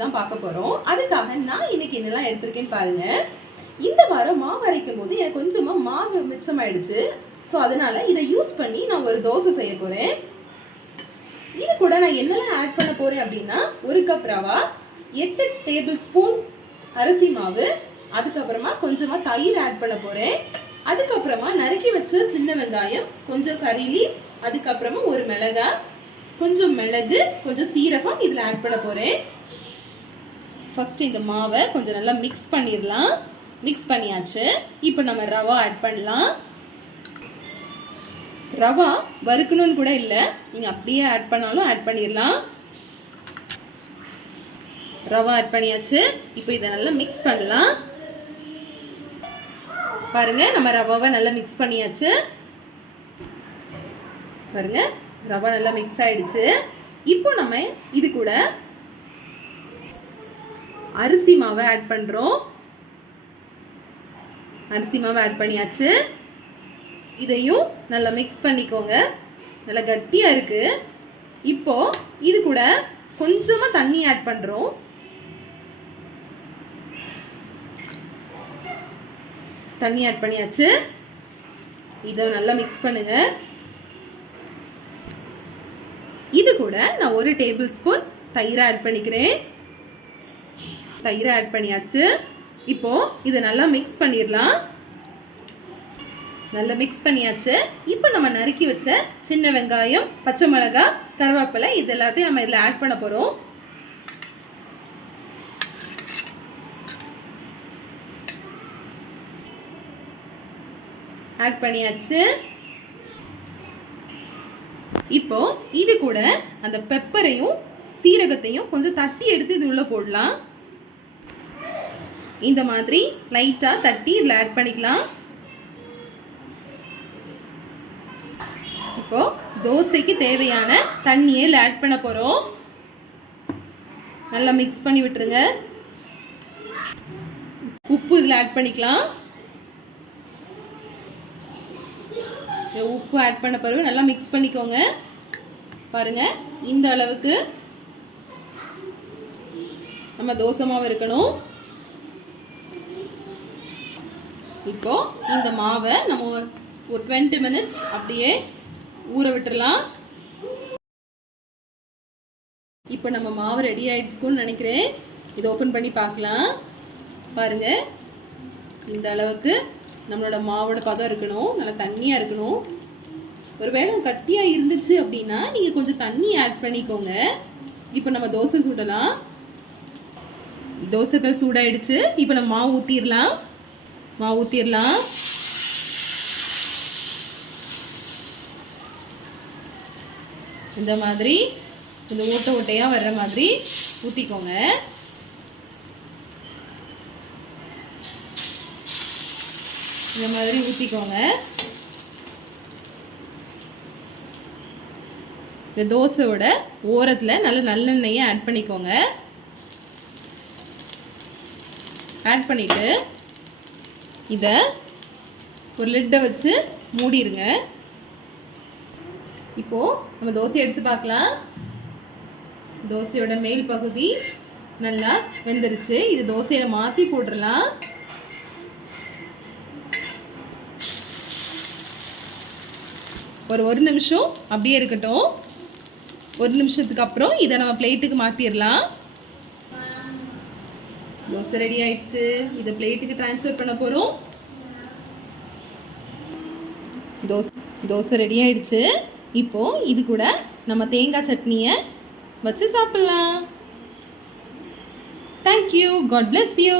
தான் பார்க்க போறோம். அதுக்காக நான் இன்னைக்கு என்னெல்லாம் எடுத்திருக்கேன்னு பாருங்க. இந்த வாரம் மாவு அரைக்கும் போது எனக்கு கொஞ்சமா மாவு மிச்சமாயிடுச்சு. ஸோ அதனால இதை யூஸ் பண்ணி நான் ஒரு தோசை செய்ய போறேன். இது கூட நான் என்னெல்லாம் ஆட் பண்ண போறேன் அப்படின்னா ஒரு கப் ரவா எட்டு டேபிள் ஸ்பூன் அரிசி மாவு அதுக்கப்புறமா கொஞ்சமா தயிர் ஆட் பண்ண போறேன். அதுக்கப்புறமா நறுக்கி வச்ச சின்ன வெங்காயம் கொஞ்சம் கறி லீஃப் அதுக்கப்புறமா ஒரு மிளகாய் கொஞ்சம் மிளகு கொஞ்சம் சீரகம் இதில் ஆட் பண்ண போகிறேன் ஃபஸ்ட்டு இந்த மாவை கொஞ்சம் நல்லா மிக்ஸ் பண்ணிடலாம். மிக்ஸ் பண்ணியாச்சு. இப்போ நம்ம ரவா ஆட் பண்ணலாம். ரவா வறுக்கணும்னு கூட இல்லை. நீங்கள் அப்படியே ஆட் பண்ணாலும் ஆட் பண்ணிடலாம். ரவா ஆட் பண்ணியாச்சு. இப்போ இதை நல்லா மிக்ஸ் பண்ணலாம். பாருங்க நம்ம ரவாவை நல்லா மிக்ஸ் பண்ணியாச்சு. பாருங்க. ரவை நல்லா மிக்ஸ் ஆயிடுச்சு. இப்போ நம்ம இது கூட அரிசி மாவை ஆட் பண்ணுறோம் அரிசி மாவை ஆட் பண்ணியாச்சு. இதையும் நல்லா மிக்ஸ் பண்ணிக்கோங்க. நல்லா கட்டியாக இருக்குது இப்போது இது கூட கொஞ்சமாக தண்ணி ஆட் பண்ணுறோம் தண்ணி ஆட் பண்ணியாச்சு. இதை நல்லா மிக்ஸ் பண்ணுங்கள் இது கூட நான் ஒரு டேபிள் ஸ்பூன் தயிரை ஆட் பண்ணிக்கிறேன். தயிரை ஆட் பண்ணியாச்சு. இப்போ இதை நல்லா மிக்ஸ் பண்ணிடலாம் நல்லா மிக்ஸ் பண்ணியாச்சு. இப்போ நம்ம நறுக்கி வச்ச சின்ன வெங்காயம் பச்சை மிளகா கருவேப்பிலை இது எல்லாத்தையும் நம்ம இதில் ஆட் பண்ண போகிறோம் ஆட் பண்ணியாச்சு. இப்போ இது கூட அந்த பெப்பரையும் சீரகத்தையும் கொஞ்சம் தட்டி எடுத்து இது உள்ள போடலாம். இந்த மாதிரி லைட்டா தட்டி இதில் ஆட் பண்ணிக்கலாம். இப்போ தோசைக்கு தேவையான தண்ணியை இதில் ஆட் பண்ண போறோம். நல்லா மிக்ஸ் பண்ணி விட்டுருங்க. உப்பு இதில் ஆட் பண்ணிக்கலாம். உப்பு ஆட் பண்ண பிறகு நல்லா மிக்ஸ் பண்ணிக்கோங்க. பாருங்க இந்த அளவுக்கு நம்ம தோசை மாவு இருக்கணும். இப்போ இந்த மாவை நம்ம ஒரு டுவெண்ட்டி மினிட்ஸ் அப்படியே ஊற விட்டுறலாம். இப்போ நம்ம மாவு ரெடி ஆயிடுச்சுன்னு நினைக்கிறேன். இதை ஓப்பன் பண்ணி பார்க்கலாம். பாருங்க இந்த அளவுக்கு நம்மளோட மாவோட பதம் இருக்கணும் நல்லா தண்ணியாக இருக்கணும். ஒருவேளை கட்டியாக இருந்துச்சு அப்படின்னா நீங்கள் கொஞ்சம் தண்ணி ஆட் பண்ணிக்கோங்க. இப்போ நம்ம தோசை சுடலாம். தோசைகள் சூடாயிடுச்சு. இப்போ நம்ம மாவு ஊற்றிடலாம் மாவு ஊற்றிடலாம் இந்த மாதிரி இந்த ஓட்டை ஓட்டையாக வர்ற மாதிரி ஊற்றிக்கோங்க இந்த மாதிரி ஊற்றிக்கோங்க இந்த தோசையோட ஓரத்தில் நல்ல நல்லெண்ணெயை ஆட் பண்ணிக்கோங்க. ஆட் பண்ணிவிட்டு இதை ஒரு லிட்டை வச்சு மூடிடுங்க இப்போது நம்ம தோசையை எடுத்து பார்க்கலாம். தோசையோட மேல் பகுதி நல்லா வெந்துருச்சு. இது தோசையில் மாற்றி போட்டுடலாம் ஒரு ஒரு நிமிஷம் அப்படியே இருக்கட்டும். ஒரு நிமிஷத்துக்கு அப்புறம் இதை நம்ம பிளேட்டுக்கு மாற்றிடலாம் தோசை ரெடி ஆயிடுச்சு. இதை பிளேட்டுக்கு டிரான்ஸ்ஃபர் பண்ண போகிறோம் தோசை தோசை ரெடி ஆயிடுச்சு. இப்போ இது கூட நம்ம தேங்காய் சட்னியை வச்சு சாப்பிட்லாம். Thank you God bless you